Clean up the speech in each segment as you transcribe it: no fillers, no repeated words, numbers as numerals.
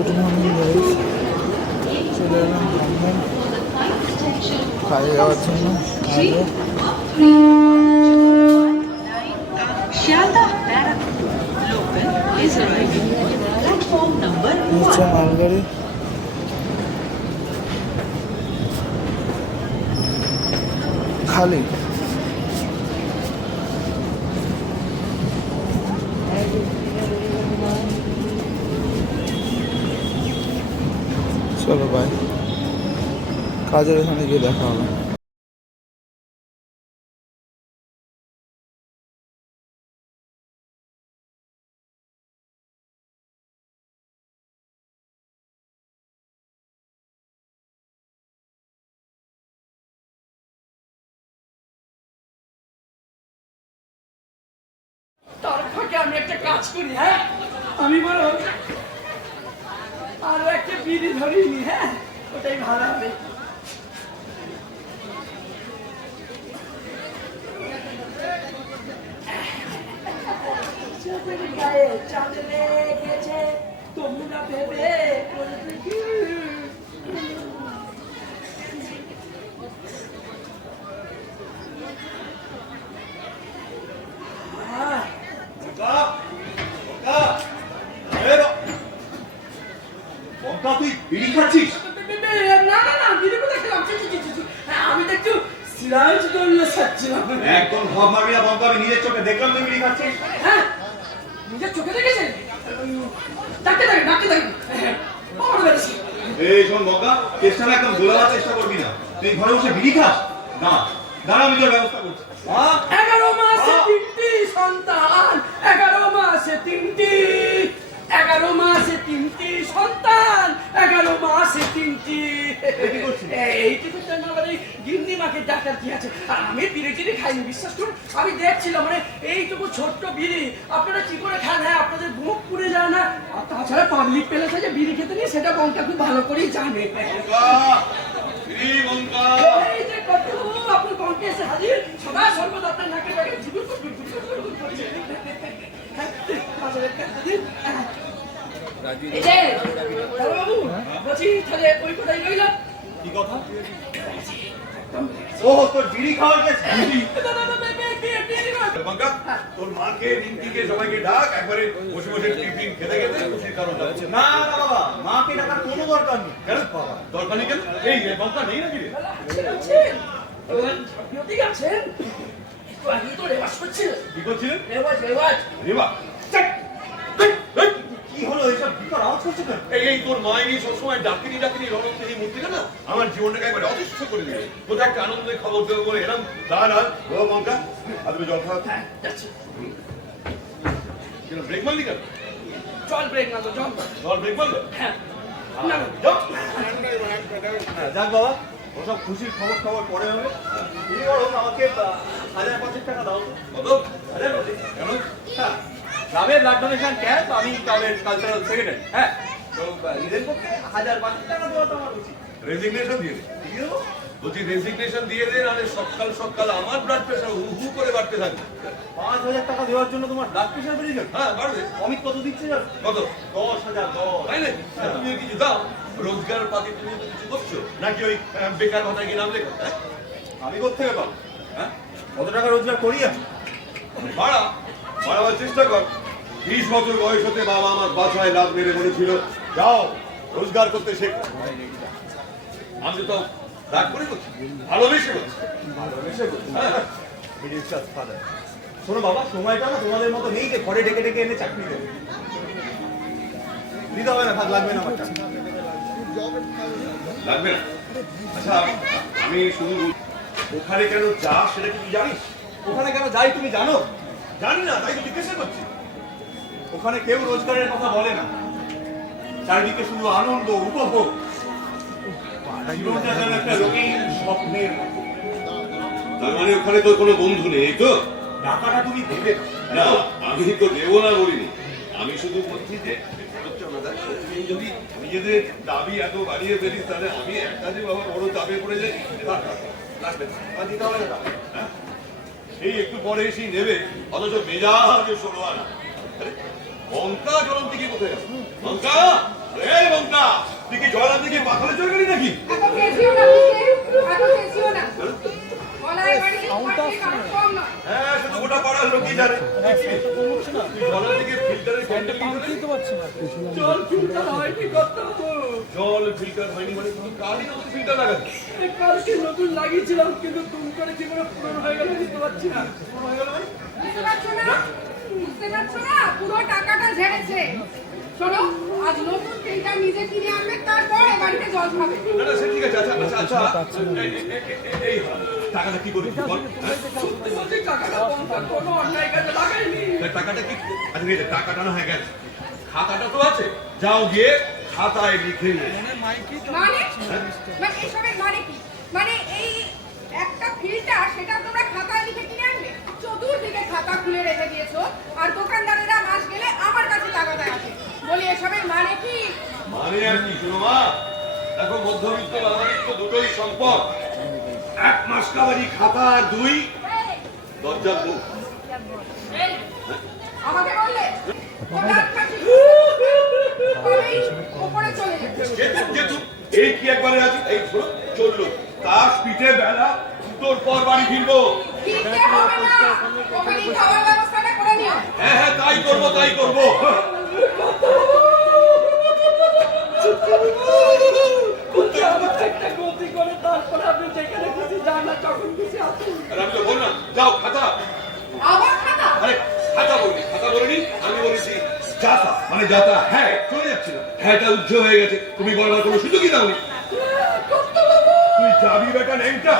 Good morning guys, চলে এলাম দমদম কাজে যাওয়ার জন্য। নিচে মালগাড়ি, খালি। চলো ভাই, কাজের এখানে গিয়ে দেখা হবে। তার ফাঁকে আমি একটা কাজ করি, হ্যাঁ আমি বরং আরো একটা বিড়ি ধরিনি, হ্যাঁ ওটাই ভালো হবে। গায়ে চাঁদ লেগেছে তোমরা ভেবে করবে কি? তুই বিড়ি খাচ্ছিস? না না না, বিড়ি কোথায় খেলাম? আমি তো একটু সিরাজ দৌড়িয়ে খাচ্ছিলাম। একদম ভাব মারবি না বঙ্কা, আমি নিজের চোখে দেখলাম তুই বিড়ি খাচ্ছিস। হ্যাঁ নিজের চোখে দেখেছেন? ডাক্তার দেখেন, ডাক্তার দেখেন। এই শোন বঙ্কা, চেষ্টা একদম ভোলাবার চেষ্টা করবি না। তুই ঘরে বসে বিড়ি খাস না? দাঁড়া, আমি তোর ব্যবস্থা করছি। 11 মাসে 3টি সন্তান, 11 মাসে 3টি, 11 মাসে 3টি সন্তান, 11 মাসে 3টি। এইটুকু জন্য মানে গিন্নি মাকে ডাক্তার কি আছে। আর আমি বিড়ি টিড়ি খাইনি, বিশ্বাস করুন। আমি দেখছিলাম মানে এইটুকু ছোট্ট বিড়ি আপনারা কি করে খান? হ্যাঁ আপনাদের মুখ পুড়ে যায় না? আর তাছাড়া পাবলিক প্লেসে যে বিড়ি খেতে নিয়ে সেটা বঙ্কা খুব ভালো করেই জানে। এই যে কত আপনার বঙ্কে এসে হাজির, সদা সর্বদা আপনার নাকে ডাকে জীবন করছে। এই যে বাবু বলছি, তাহলে ওই কোথায় রইল? কি কথা? ও তোর বিড়ি খাওয়ার গেছে। বঙ্কা, তোর মাকে রিঙ্কিকে সবাইকে ডাক, একবারে বসে বসে টিফিন খেতে খেতে খুশির কারণ আছে। না না বাবা, মাকে ডাকার কোনো দরকার নেই। কেন বাবা দরকার নেই? কেন? এই বঙ্কা নেই নাকি রে? ঠিক আছেন? আমি তো রেওয়াজ করছি। কি করছিলেন? রেওয়াজ রেওয়াজ রেওয়াজ? কি হলো এইসব বিকট আওয়াজ করছে কেন? এই তোর মায়েরই সবসময় ডাকিনি ডাকিনি রঙ থেকে মূর্তিটা না আমার জীবনটাকে একবারে অতিষ্ঠ করে দিবে। কোথায় একটা আনন্দের খবর দেবো বলে এরম দাঁড়ান। ও বঙ্কা, তুমি জল খাওয়া ব্রেক মারলি কেন? জল ব্রেক না তো জল জল ব্রেক মারলো? হ্যাঁ। যাক বাবা, ওসব খুশির খবর খবর পরে হবে। তুমি বলো আমাকে 1000 টাকা দাও। কত? 1000 কেন? গ্রামের ব্লাড ডোনেশন ক্যাম্প, আমি গ্রামের কালচারাল সেক্রেটারি। হ্যাঁ, তো ঈদের পক্ষে 1005 টাকা দেওয়া তো আমার উচিত। রেজিগনেশন দিয়ে দে। কি দেবো? বলছি রেজিগনেশন দিয়ে দে, নাহলে সকাল সকাল আমার ব্লাড প্রেশার হু হু করে বাড়তে থাকবে। 5000 টাকা দেওয়ার জন্য তোমার ব্লাড প্রেশার বেড়ে যাবে? হ্যাঁ বাড়বে। অমিত কত দিচ্ছে জানো? কত? 10,000। তাই না? তুমি কিছু দাও, রোজগার পাতি তুমি কিছু করছো নাকি ওই বেকার ভাতা কি নাম লেখা? হ্যাঁ, আমি কোথেকে পাবো? হ্যাঁ, কত টাকা রোজগার করি আমি? বাড়াবার চেষ্টা কর। 20 বছর বয়স হতে বাবা আমার বাসায় লাভ মেরে বলেছিল যাও রোজগার করতে শেখো। আমি তো রাগ করে করছি, ভালোবেসে করছি। শোনো বাবা, সময়টা না তোমাদের মতো নেই যে ঘরে ডেকে ডেকে এনে চাকরি দেবে। দিতে হবে না, ভাগ লাগবে না আমার টাকা। লাগবে না? আচ্ছা আমি শুধু ওখানে কেন যাস সেটা কি তুই জানিস? ওখানে কেন যাই তুমি জানো? জানি না, তাই তো জিজ্ঞাসা করছি। ওখানে কেউ রোজগারের কথা বলে না, চারিদিকে শুধু আনন্দ উপভোগ। জীবনটা যেন একটা রঙিন স্বপ্নের। তার মানে ওখানে তো কোনো বন্ধু নেই তো? টাকাটা তুমি দেবে না? আমি তো দেবো না বলিনি, আমি শুধু বলছি যে যদি নিজেদের দাবি এত বাড়িয়ে ফেলিস তাহলে আমি একটা যে বাবা বড় চাপে পড়ে যাই। দিতে হবে না, এই একটু পরে এসেই নেবে, অথচ মেজাজে 16 আনা। বঙ্কা জ্বলন্তি কি কোথায়? বঙ্কা এই বংটা তুই কি জল আনতে গিয়ে পাখালে চলে গেলি নাকি? এত চেঁচিও না পিসে, এত চেঁচিও না। গলায় বাড়ি তোমার কারণ কম নয়। হ্যাঁ শুধু গোটা পাড়ার লোকই জানে। তুই জল আনতে গিয়ে ফিল্টারের ক্যান্ডেল বুঝতে পারছি না জল ফিল্টার হয়নি কর্তাবাবু। জল ফিল্টার হয়নি মানে তুমি কালই নতুন ফিল্টার লাগালি? এই কালকে নতুন লাগিয়েছিলাম কিন্তু তুম করে কি করে পুরনো হয়ে গেল বুঝতে পারছি না। হয়ে গেল মানে? বুঝতে পারছো না? বুঝতে পারছো না? পুরো টাকাটা ঝেড়েছে। শোনো, আজ নতুন ফিল্টার নিজে কিনে আনবে, তারপর এ বাড়িতে জল খাবে। না না সে ঠিক আছে। আচ্ছা এই টাকাটা কি করি বল? হ্যাঁ? সত্যি বলছি টাকাটা বন্ধ, কোনো অন্যায় কাজে লাগাইনি। এই টাকাটা কি? আচ্ছা এই টাকাটা না হয়ে গেছে, খাতাটা তো আছে, যাও গিয়ে খাতায় লিখে নিয়ে এসো। মানে? মানে এসবের মানে কি? মানে এই একটা ফিল্টার সেটা তোমরা খাতায় লিখে কিনে আনবে? চতুর্দিকে খাতা খুলে রেখে দিয়েছো, আর দোকানদারেরা মাস গেলে আমার কাছে টাকাটা আসে। বলি এসবের মানে কি? মানে আর কি শোনো মা, দেখো মধ্যবিত্ত বাঙালির তো দুটোই সম্পদ, এক মাস কাবারি খাতা আর দুই দরজার মুখ। এই, আমাকে বললে ওটা খাচ্ছি তবেই উপরে চলে যাবে। যেহেতু এই কি একবারে আছি, এই ধরো চললো তার পিঠে বেলা দুটোর পর বাড়ি ফিরবো। ফিরতে হবে না, ওখানেই খাওয়ার ব্যবস্থাটা করে নিও। হ্যাঁ তাই করবো। কিন্তু আমার একটা গতি করে তারপরে আপনি যেখানে খুশি যান না, যখন খুশি আসুন। আর আমি তো বললাম যাও খাতা, আবার খাতা? আরে খাতা বলিনি, আমি বলেছি যাতা, মানে যাতা। হ্যাঁ চলে যাচ্ছিল, হ্যাঁটা উজ্জ্ব হয়ে গেছে, তুমি বলবার কোনো সুযোগই দাওনি। তুই যাবি বেটা নেংটা?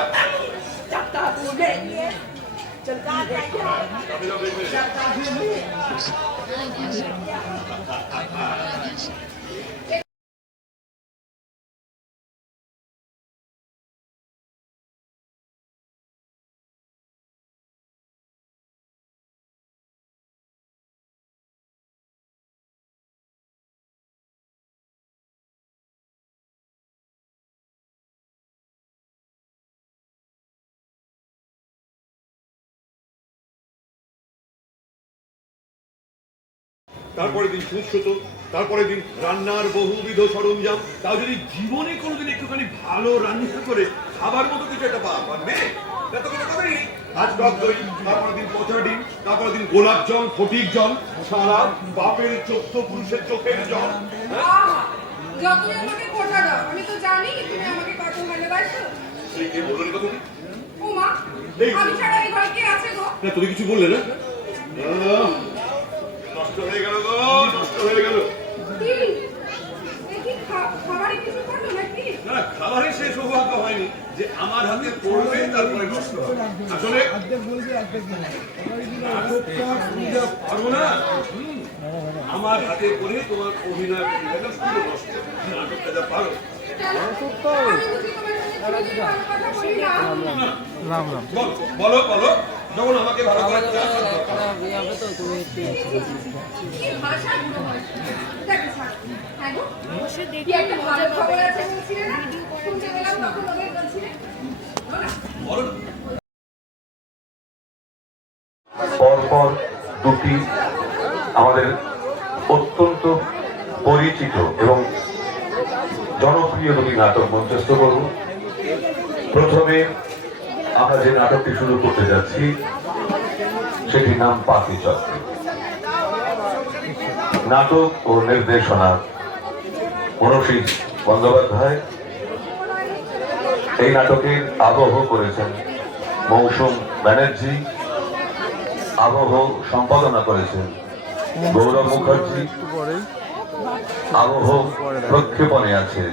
যাতা বলে চলতা দেখা। তারপরে দিন সুস্থ, তারপরে দিন রান্নার বহুবিধ সরঞ্জাম। তাও যদি জীবনে কোনোদিন একটুখানি ভালো রান্না করে খাবার মতো কিছু একটা পারবে, এত কোনো কথাই নেই। আজ টক দই, তারপরে দিন পচা ডিম, তারপরে দিন গোলাপ জল, ফটিক জল, সারা বাপের 14 পুরুষের চোখের জল। আহা, যতই আমাকে খোঁটা দাও, আমি তো জানি তুমি আমাকে কত ভালোবাসো। তুই কে বললি কথাটি? ও মা, আমি ছাড়া এই ঘরে কে আছে গো? না তুমি কিছু বললে না? নষ্ট হয়ে গেল গো, নষ্ট হয়ে গেল। কি? এ কি খাবারে কিছু করলো নাকি? না খাবারই শেষ সৌভাগ্য হয়নি যে আমার হাতে পড়বে তারপরে নষ্ট হবে। আসলে অর্ধেক বলবি অর্ধেক দিন পারবো না। আমার হাতে পড়ে তোমার অভিনয় পুরো নষ্ট, নাটকটা যা পারো। কেন? আমি বুঝি তোমার সঙ্গে চিরদিন ভালো কথা বলি না? রাম বলো যখন আমাকে ভালো করে কি ভাষা বুড়ো বয়সে। দেখো ছাড়ো। হ্যাঁ গো? কি একটা ভালো খবর আছে বলছিলে না? শুনতে পেলাম তখন ওদের বলছিলে। বলো না। বলো পরপর দুটি আমাদের অত্যন্ত পরিচিত এবং জনপ্রিয় দুটি নাটক মঞ্চস্থ করব। প্রথমে আমরা যে নাটকটি শুরু করতে যাচ্ছি সেটির নাম পাখি চক্র। নাটক ও নির্দেশনা মনসিক বন্দ্যোপাধ্যায়। এই নাটকের আবহ করেছেন মৌসুম ব্যানার্জি, আবহ সম্পাদনা করেছেন গৌরব মুখার্জি, আবহ প্রক্ষেপণে আছে